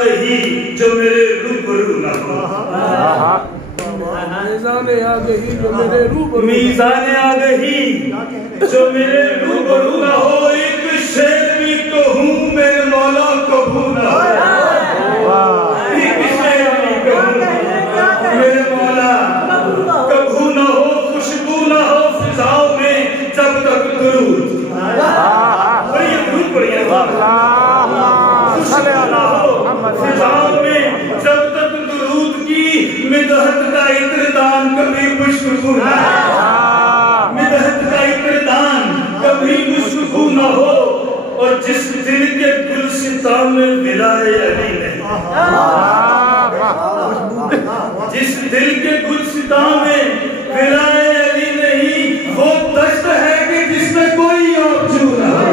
गई जो मेरे रूबरू न हो। मीज़ाने आ गई जो मेरे रूबरू, मीज़ाने आ गई जो मेरे रूबरू न हो। एक शेर भी कहूँ मेरे मौला कबू न हो। एक शेर भी कहूँ मेरे मौला कबू न हो। खुशबू न हो फिजाओं में जब तक दुरूद, बढ़िया खुशबू न हो फिजाओं में जब तक दुरूद की मिदहत का इत्रदान कभी मुश्किल न हो। मिदहत का इत्रदान कभी मुश्किल न हो। और जिस दिल के गुलसिता में विलाए अली नहीं, जिस दिल के गुलसिता में विलाए अली नहीं, वो दश्त है कि जिसमें कोई आबजू न हो।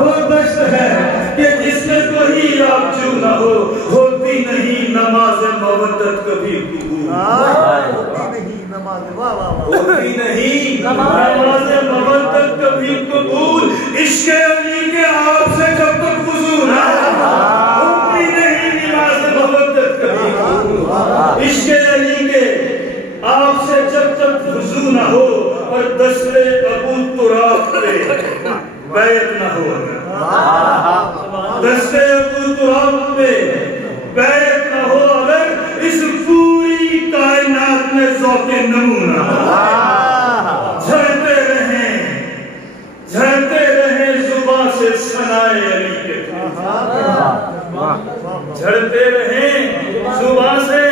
वो दश्त है कि जिसमें कोई आबजू न हो। होती नहीं नमाज मवद्दत कभी कबूल, होती नहीं नमाज मवद्दत कभी कबूल। इश्क़ अली के आपसे जब तक वुज़ू न हो, होती नहीं नमाज मवद्दत कभी कबूल। इश्क़ अली के आपसे जब तक वुज़ू न हो और दस्ते अबू तुराब पे बैत न हो। दस्ते अबू तुराब पे बैत न हो। अगर इस पूरी कायनात में ज़ौक़े नमूना झरते रहे ज़ुबां से सनाए अली के फूल, झरते रहे ज़ुबां से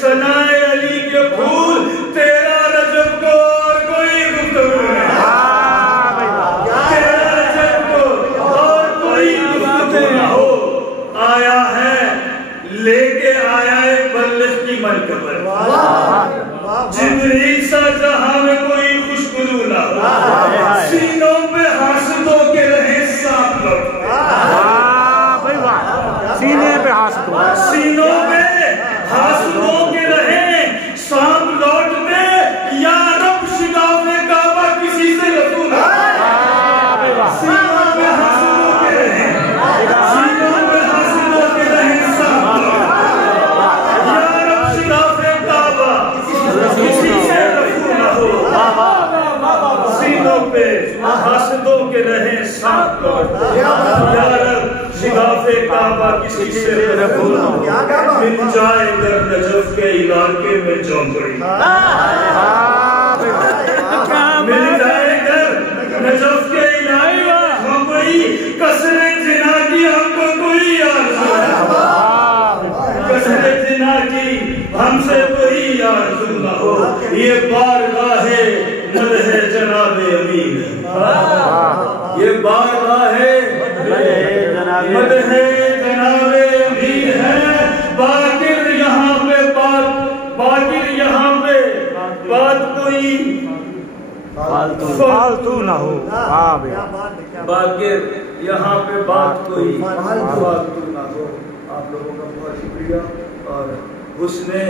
सनाए अली के फूल। तेरा रजब को और कोई गुफ्तगू नहीं, तेरा रजब को और कोई गुफ्तगू न हो। आया है लेके आया है बल्लिग़ की मरकबर, जिब्रील सा जहां में कोई खुशबू न हो। सीनों पे हासदों के रहे सांप लौट, सीने पे हासदों, सीनों पे हासदों के रहे सांप लौटते। या रब शिगाफ़े काबा किसी से लफू न हो। सीनों पे हासदों के रहे, सीनों पे हासदों के रहे सांप लौटते। या रब शिगाफ़े काबा किसी से लफू न हो। सीनों पे हासदों के रहे सांप लौटते। या रब शिगाफ़े काबा किसी से लफू न हो। मिल जाए अगर नजफ के इलाके में चौंकड़ी, मिल जाए अगर नजफ के इलाके में चौंकड़ी। कसरे जिना की हमको कोई आरज़ू न हो, कसरे जिना की हमसे कोई आरज़ू न हो। ये बारगाहे मदहे जनाबे अमीर, ये बारगाहे मदहे जनाबे अमीर है। बाकिर यहाँ पे बात, बाकिर यहाँ पे बात कोई फालतू ना हो। बाकिर यहाँ पे बात कोई फालतू ना हो। आप लोगों का बहुत शुक्रिया और हुस्ने